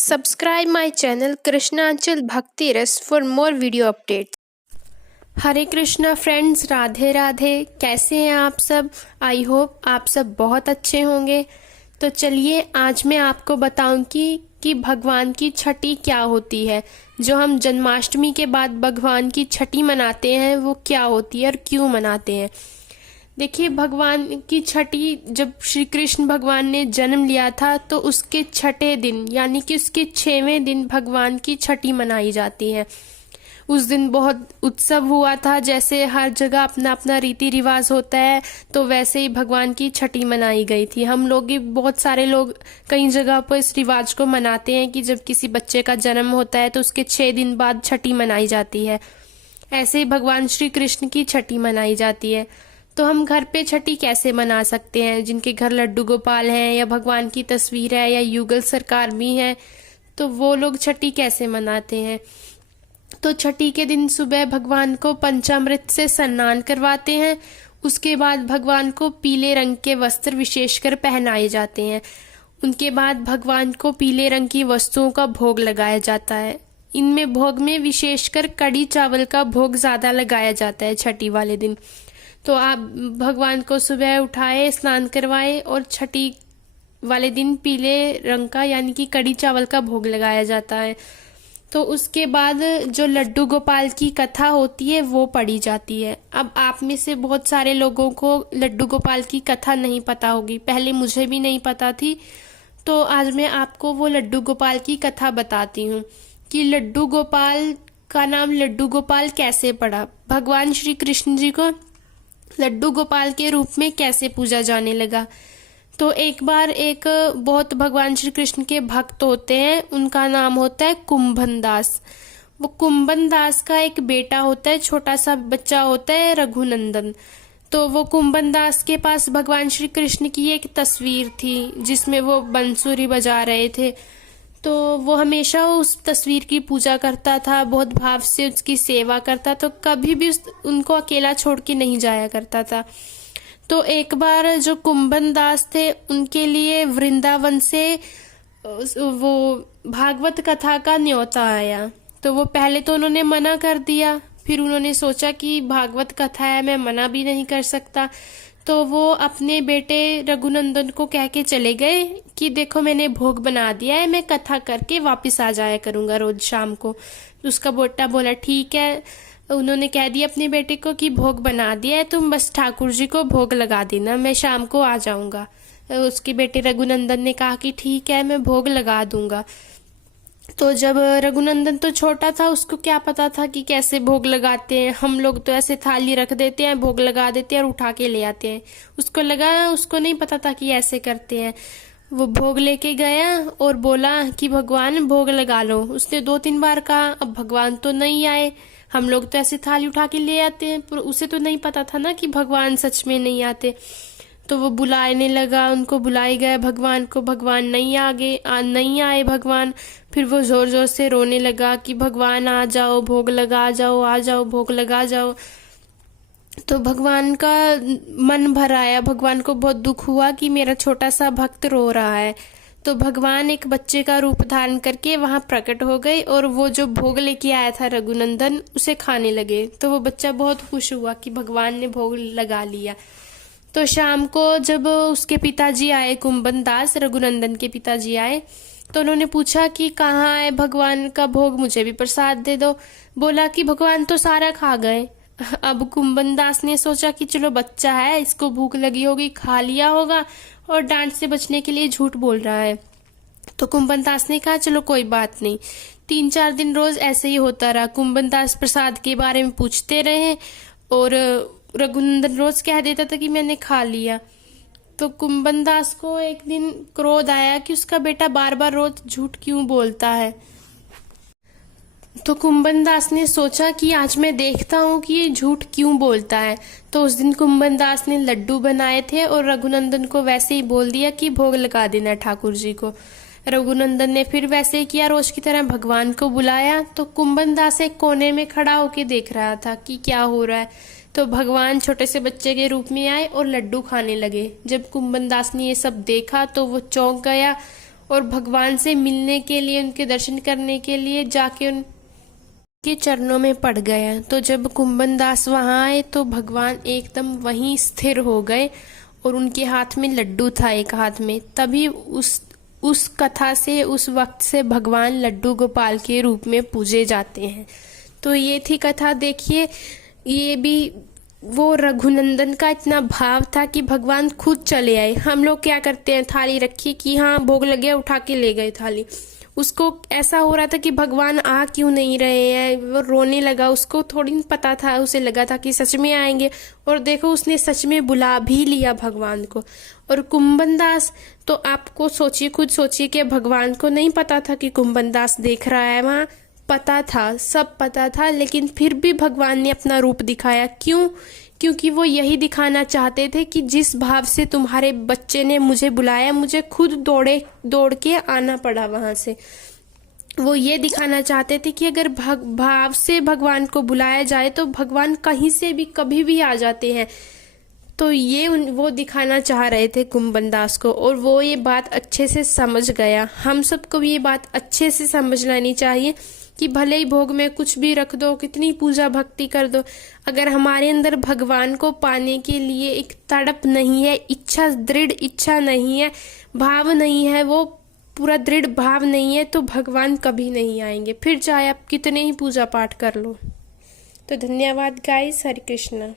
Subscribe my channel Krishnanchal Bhakti Ras for more video updates. Hare Krishna friends, Radhe Radhe. कैसे हैं आप सब? आई होप आप सब बहुत अच्छे होंगे। तो चलिए आज मैं आपको बताऊंगी कि भगवान की छठी क्या होती है। जो हम जन्माष्टमी के बाद भगवान की छठी मनाते हैं वो क्या होती है और क्यों मनाते हैं। देखिए, भगवान की छठी, जब श्री कृष्ण भगवान ने जन्म लिया था तो उसके छठे दिन यानी कि उसके 6वें दिन भगवान की छठी मनाई जाती है। उस दिन बहुत उत्सव हुआ था, जैसे हर जगह अपना अपना रीति रिवाज होता है तो वैसे ही भगवान की छठी मनाई गई थी। हम लोग भी, बहुत सारे लोग कई जगह पर इस रिवाज को मनाते हैं कि जब किसी बच्चे का जन्म होता है तो उसके 6 दिन बाद छठी मनाई जाती है। ऐसे ही भगवान श्री कृष्ण की छठी मनाई जाती है। तो हम घर पे छठी कैसे मना सकते हैं? जिनके घर लड्डू गोपाल हैं या भगवान की तस्वीर है या युगल सरकार भी है, तो वो लोग छठी कैसे मनाते हैं? तो छठी के दिन सुबह भगवान को पंचामृत से स्नान करवाते हैं। उसके बाद भगवान को पीले रंग के वस्त्र विशेषकर पहनाए जाते हैं। उनके बाद भगवान को पीले रंग की वस्तुओं का भोग लगाया जाता है। इनमें भोग में विशेषकर कड़ी चावल का भोग ज्यादा लगाया जाता है छठी वाले दिन। तो आप भगवान को सुबह उठाए, स्नान करवाए और छठी वाले दिन पीले रंग का यानी कि कड़ी चावल का भोग लगाया जाता है। तो उसके बाद जो लड्डू गोपाल की कथा होती है वो पढ़ी जाती है। अब आप में से बहुत सारे लोगों को लड्डू गोपाल की कथा नहीं पता होगी, पहले मुझे भी नहीं पता थी। तो आज मैं आपको वो लड्डू गोपाल की कथा बताती हूँ कि लड्डू गोपाल का नाम लड्डू गोपाल कैसे पड़ा, भगवान श्री कृष्ण जी को लड्डू गोपाल के रूप में कैसे पूजा जाने लगा। तो एक बार एक बहुत भगवान श्री कृष्ण के भक्त होते हैं, उनका नाम होता है कुंभन दास। वो कुंभन दास का एक बेटा होता है, छोटा सा बच्चा होता है रघुनंदन। तो वो कुंभन दास के पास भगवान श्री कृष्ण की एक तस्वीर थी जिसमें वो बंसुरी बजा रहे थे। तो वो हमेशा उस तस्वीर की पूजा करता था, बहुत भाव से उसकी सेवा करता, तो कभी भी उनको अकेला छोड़ के नहीं जाया करता था। तो एक बार जो कुंभन दास थे उनके लिए वृंदावन से वो भागवत कथा का न्योता आया। तो वो पहले तो उन्होंने मना कर दिया, फिर उन्होंने सोचा कि भागवत कथा है, मैं मना भी नहीं कर सकता। तो वो अपने बेटे रघुनंदन को कह के चले गए कि देखो मैंने भोग बना दिया है, मैं कथा करके वापस आ जाया करूंगा रोज शाम को। उसका बेटा बोला ठीक है। उन्होंने कह दिया अपने बेटे को कि भोग बना दिया है, तुम बस ठाकुर जी को भोग लगा देना, मैं शाम को आ जाऊंगा। उसके बेटे रघुनंदन ने कहा कि ठीक है, मैं भोग लगा दूंगा। तो जब रघुनंदन तो छोटा था, उसको क्या पता था कि कैसे भोग लगाते हैं। हम लोग तो ऐसे थाली रख देते हैं, भोग लगा देते हैं और उठा के ले आते हैं। उसको नहीं पता था कि ऐसे करते हैं। वो भोग लेके गया और बोला कि भगवान भोग लगा लो। उसने 2-3 बार कहा, अब भगवान तो नहीं आए। हम लोग तो ऐसे थाली उठा के ले आते हैं, पर उसे तो नहीं पता था ना कि भगवान सच में नहीं आते। तो वो बुलाने लगा, उनको बुलाई गए भगवान को, भगवान नहीं आए भगवान। फिर वो जोर जोर से रोने लगा कि भगवान आ जाओ, भोग लगा जाओ, आ जाओ, भोग लगा जाओ। तो भगवान का मन भर आया, भगवान को बहुत दुख हुआ कि मेरा छोटा सा भक्त रो रहा है। तो भगवान एक बच्चे का रूप धारण करके वहां प्रकट हो गए और वो जो भोग लेके आया था रघुनंदन, उसे खाने लगे। तो वो बच्चा बहुत खुश हुआ कि भगवान ने भोग लगा लिया। तो शाम को जब उसके पिताजी आए, कुंभन दास रघुनंदन के पिताजी आए, तो उन्होंने पूछा कि कहाँ है भगवान का भोग, मुझे भी प्रसाद दे दो। बोला कि भगवान तो सारा खा गए। अब कुंभन दास ने सोचा कि चलो बच्चा है, इसको भूख लगी होगी, खा लिया होगा और डांट से बचने के लिए झूठ बोल रहा है। तो कुंभन दास ने कहा चलो कोई बात नहीं। 3-4 दिन रोज ऐसे ही होता रहा। कुंभन दास प्रसाद के बारे में पूछते रहे और रघुनंदन रोज कह देता था कि मैंने खा लिया। तो कुंभन दास को एक दिन क्रोध आया कि उसका बेटा बार बार रोज झूठ क्यों बोलता है। तो कुंभन दास ने सोचा कि आज मैं देखता हूँ कि ये झूठ क्यों बोलता है। तो उस दिन कुंभन दास ने लड्डू बनाए थे और रघुनंदन को वैसे ही बोल दिया कि भोग लगा देना ठाकुर जी को। रघुनंदन ने फिर वैसे ही किया, रोज की तरह भगवान को बुलाया। तो कुंभन दास एक कोने में खड़ा होके देख रहा था कि क्या हो रहा है। तो भगवान छोटे से बच्चे के रूप में आए और लड्डू खाने लगे। जब कुंभन दास ने ये सब देखा तो वो चौंक गया और भगवान से मिलने के लिए, उनके दर्शन करने के लिए जाके उनके चरणों में पड़ गया। तो जब कुंभन दास वहां आए तो भगवान एकदम वहीं स्थिर हो गए और उनके हाथ में लड्डू था, एक हाथ में। तभी उस कथा से, उस वक्त से भगवान लड्डू गोपाल के रूप में पूजे जाते हैं। तो ये थी कथा। देखिए, ये भी वो रघुनंदन का इतना भाव था कि भगवान खुद चले आए। हम लोग क्या करते हैं, थाली रखी कि हाँ भोग लगे, उठा के ले गए थाली। उसको ऐसा हो रहा था कि भगवान आ क्यों नहीं रहे हैं, वो रोने लगा। उसको थोड़ी पता था, उसे लगा था कि सच में आएंगे, और देखो उसने सच में बुला भी लिया भगवान को। और कुंभन दास, तो आपको सोचिए, खुद सोचिए कि भगवान को नहीं पता था कि कुंभन दास देख रहा है वहां। पता था, सब पता था, लेकिन फिर भी भगवान ने अपना रूप दिखाया। क्यों? क्योंकि वो यही दिखाना चाहते थे कि जिस भाव से तुम्हारे बच्चे ने मुझे बुलाया, मुझे खुद दौड़ के आना पड़ा वहां से। वो ये दिखाना चाहते थे कि अगर भाव से भगवान को बुलाया जाए तो भगवान कहीं से भी कभी भी आ जाते हैं। तो ये वो दिखाना चाह रहे थे कुंभन दास को, और वो ये बात अच्छे से समझ गया। हम सबको भी ये बात अच्छे से समझ लेनी चाहिए कि भले ही भोग में कुछ भी रख दो, कितनी पूजा भक्ति कर दो, अगर हमारे अंदर भगवान को पाने के लिए एक तड़प नहीं है, इच्छा, दृढ़ इच्छा नहीं है, भाव नहीं है, वो पूरा दृढ़ भाव नहीं है, तो भगवान कभी नहीं आएंगे, फिर चाहे आप कितने ही पूजा पाठ कर लो। तो धन्यवाद गाइस। हरे कृष्णा।